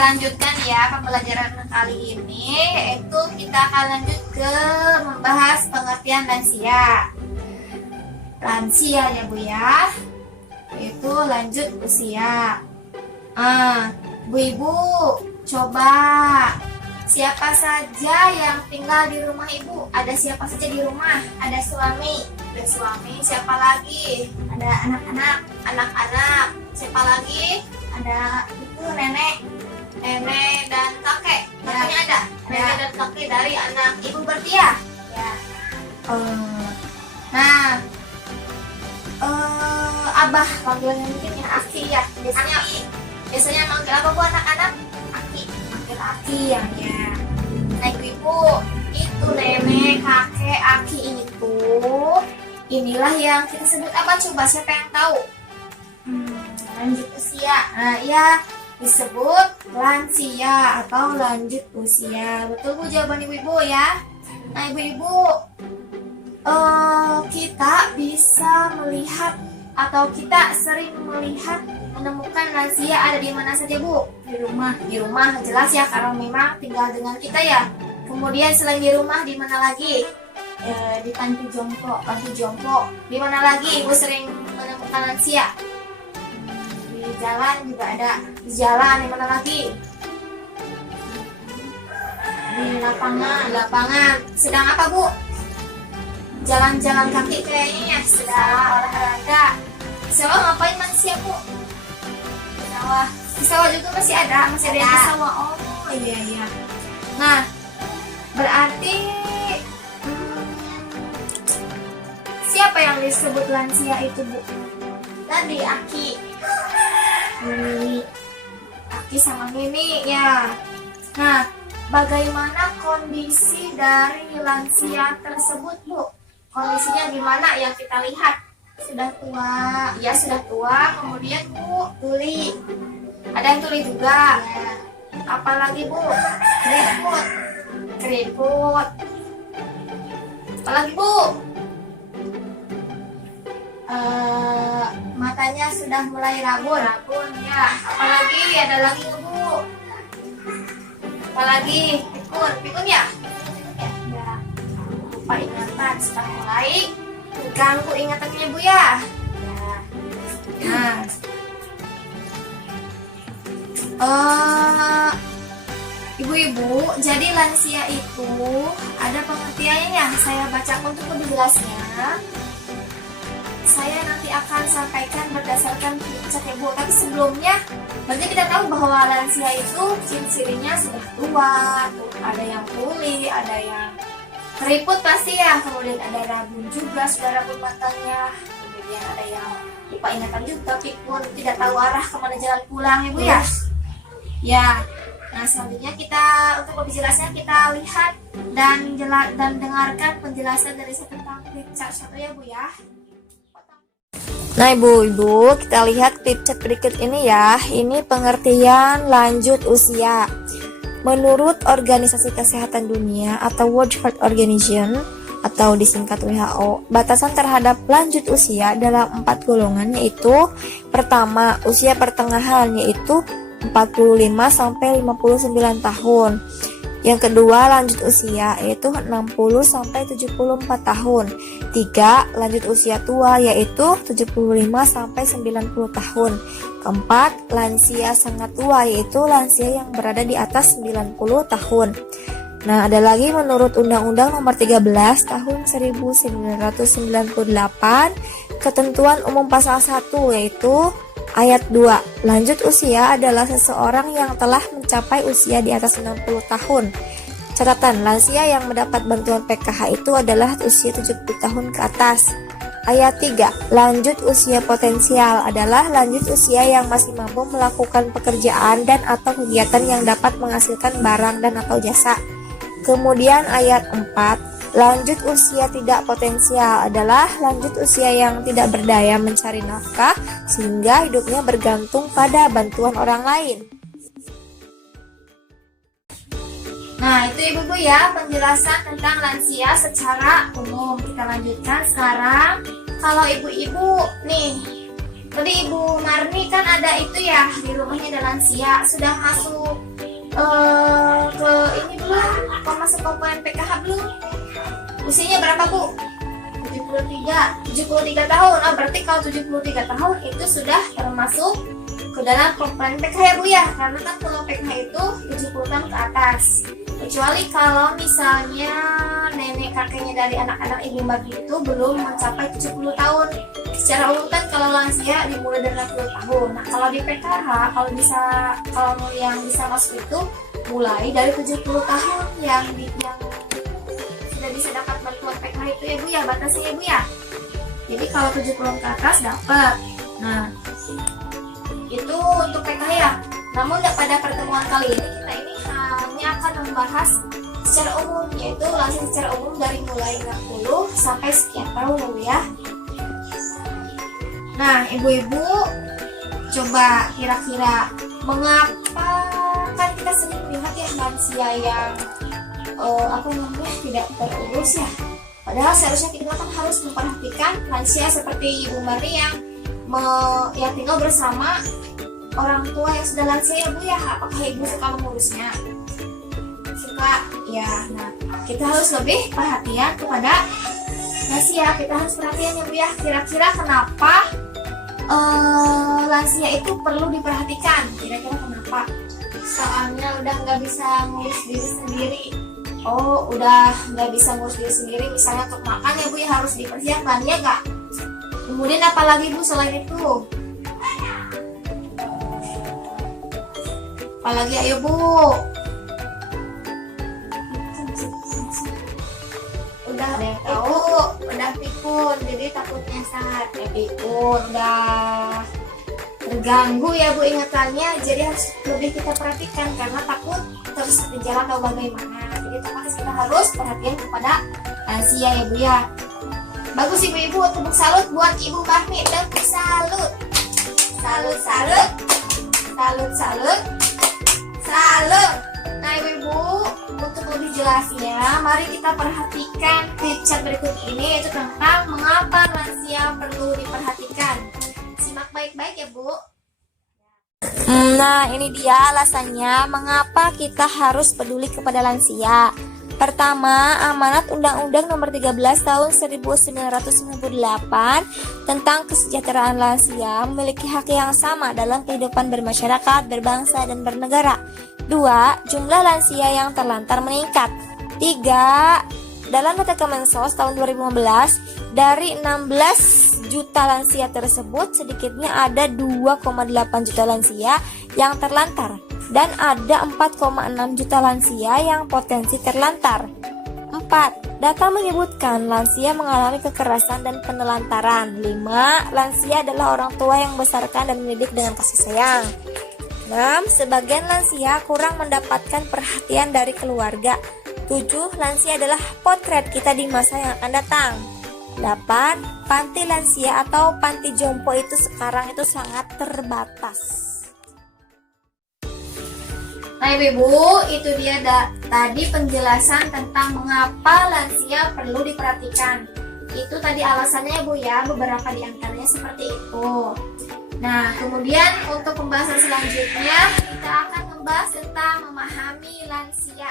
lanjutkan ya pembelajaran kali ini, yaitu kita akan lanjut ke membahas pengertian lansia. Lansia ya Bu ya, yaitu lanjut usia. Bu-ibu, coba siapa saja yang tinggal di rumah ibu? Ada siapa saja di rumah? Ada suami, siapa lagi? Ada anak-anak, siapa lagi? Ada itu nenek dan kakek. Makanya ada nenek dan kakek dari anak ibu berarti ya? Ya. Abah panggilannya mungkin ya Aki ya. Biasanya manggil apa Bu anak-anak? Aki, manggil Aki ya. Nah ibu itu nenek, kakek, Aki itu inilah yang kita sebut apa coba, siapa yang tahu? Lanjut usia. Nah ya disebut lansia atau lanjut usia. Betul Bu jawaban ibu-ibu ya. Nah ibu-ibu, kita bisa melihat atau kita sering menemukan lansia ada di mana saja Bu? Di rumah jelas ya, karena memang tinggal dengan kita ya. Kemudian selain di rumah di mana lagi? Di panti jompo. Di mana lagi Ibu sering menemukan lansia? Di jalan juga ada. Di jalan di mana lagi? Di lapangan. Sedang apa Bu? Jalan-jalan kaki kayaknya ya, sedang olahraga. Di sawah ngapain manusia Bu? Di sawah juga masih ada yang di sawah. Oh iya. Nah berarti siapa yang disebut lansia itu Bu? Tadi Aki sama Nini ya. Nah bagaimana kondisi dari lansia tersebut Bu? Kondisinya gimana yang kita lihat? Sudah tua, kemudian Bu tuli. Ada yang tuli juga ya. Apalagi Bu? Keriput. Apalagi Bu? Matanya sudah mulai rabun ya. Apalagi ada lagi Bu? Apalagi pikun ya? Ya. Lupa ingatan, sudah mulai ganggu ingatannya Bu ya. Nah, ibu-ibu, jadi lansia itu ada pengertiannya ya. Saya bacakan untuk lebih jelasnya. Saya nanti akan sampaikan berdasarkan flipchart ya Bu. Tapi sebelumnya, berarti kita tahu bahwa lansia itu ciri-cirinya sudah tua, ada yang tuli, ada yang keriput pasti ya, kemudian ada rabun juga, sudah rabun matanya, kemudian ada yang lupa ingatan juga, pikun, tidak tahu arah kemana jalan pulang ya Bu ya. Ya, nah selanjutnya kita untuk lebih jelasnya kita lihat dan dengarkan penjelasan dari saya tentang flipchart satu ya Bu ya. Nah ibu-ibu, kita lihat flipchart berikut ini ya. Ini pengertian lanjut usia. Menurut Organisasi Kesehatan Dunia atau World Health Organization atau disingkat WHO, batasan terhadap lanjut usia dalam 4 golongan yaitu pertama, usia pertengahan yaitu 45 sampai 59 tahun. Yang kedua, lanjut usia yaitu 60 sampai 74 tahun. 3, lanjut usia tua yaitu 75 sampai 90 tahun. Keempat, lansia sangat tua yaitu lansia yang berada di atas 90 tahun. Nah, ada lagi menurut Undang-Undang Nomor 13 Tahun 1998, Ketentuan Umum Pasal 1 yaitu Ayat 2, lanjut usia adalah seseorang yang telah mencapai usia di atas 60 tahun. Catatan, lansia yang mendapat bantuan PKH itu adalah usia 70 tahun ke atas. Ayat 3, lanjut usia potensial adalah lanjut usia yang masih mampu melakukan pekerjaan dan atau kegiatan yang dapat menghasilkan barang dan atau jasa. Kemudian ayat 4, lanjut usia tidak potensial adalah lanjut usia yang tidak berdaya mencari nafkah sehingga hidupnya bergantung pada bantuan orang lain. Nah itu ibu-ibu ya penjelasan tentang lansia secara umum. Kita lanjutkan sekarang. Kalau ibu-ibu nih, tadi Ibu Marni kan ada itu ya, di rumahnya ada lansia, sudah masuk ke ini belum? Masuk komponen PKH belum? Usianya berapa Bu? 73 tahun. Berarti kalau 73 tahun itu sudah termasuk ke dalam komponen PKH ya Bu ya, karena kan kalau PKH itu 70 tahun ke atas. Kecuali kalau misalnya nenek kakeknya dari anak-anak ibu bagi itu belum mencapai 70 tahun. Secara umum kan kalau lansia dimulai dari 60 tahun. Nah, kalau di PKH kalau yang bisa masuk itu mulai dari 70 tahun yang sudah bisa dapat bantuan PKH itu ya Bu ya, batasnya ya Bu ya. Jadi kalau 70 ke atas dapat. Nah, itu untuk PKH ya. Namun pada pertemuan kali ini kita ini hanya akan membahas secara umum, yaitu lansia secara umum dari mulai 60 sampai sekian tahun ya Bu ya. Nah, ibu-ibu coba kira-kira mengapa kan kita sering melihat ya lansia yang tidak terurus ya. Padahal seharusnya kita kan harus memperhatikan lansia seperti Ibu Mari yang tinggal bersama orang tua yang sudah lansia ya Bu ya. Apakah Ibu suka mengurusnya? Suka ya. Nah, kita harus lebih perhatian kepada lansia. Kita harus perhatian ya Bu ya. Kira-kira kenapa lansia itu perlu diperhatikan? Kira-kira kenapa? Soalnya udah nggak bisa ngurus diri sendiri. Udah nggak bisa ngurus diri sendiri, misalnya untuk makan ya Bu ya harus dipersiapkan ya nggak? Kemudian apalagi Bu selain itu? Apalagi ayo Bu? Udah tahu, udah pikun, jadi takutnya saat pikun, udah terganggu ya Bu ingatannya, jadi harus lebih kita perhatikan karena takut terus berjalan atau bagaimana. Jadi otomatis kita harus perhatian kepada lansia ya Bu ya. Bagus ibu-ibu, tepuk salut buat Ibu Mahmi, tepuk salut. Salut. Nah ibu-ibu, untuk lebih jelasnya mari kita perhatikan picture berikut ini, yaitu tentang mengapa lansia perlu diperhatikan. Simak baik-baik ya Bu. Nah, ini dia alasannya mengapa kita harus peduli kepada lansia. Pertama, amanat Undang-Undang Nomor 13 Tahun 1998 tentang kesejahteraan lansia memiliki hak yang sama dalam kehidupan bermasyarakat, berbangsa, dan bernegara. 2. Jumlah lansia yang terlantar meningkat. 3. Dalam data Kemensos tahun 2015, dari 16 juta lansia tersebut, sedikitnya ada 2,8 juta lansia yang terlantar dan ada 4,6 juta lansia yang potensi terlantar. 4. Data menyebutkan lansia mengalami kekerasan dan penelantaran. 5. Lansia adalah orang tua yang membesarkan dan mendidik dengan kasih sayang. 6. Sebagian lansia kurang mendapatkan perhatian dari keluarga. 7. Lansia adalah potret kita di masa yang akan datang. 8. Panti lansia atau panti jompo itu sekarang itu sangat terbatas. Nah ibu-ibu, itu dia tadi penjelasan tentang mengapa lansia perlu diperhatikan. Itu tadi alasannya Bu ya, beberapa di antaranya seperti itu. Nah kemudian untuk pembahasan selanjutnya kita akan membahas tentang memahami lansia.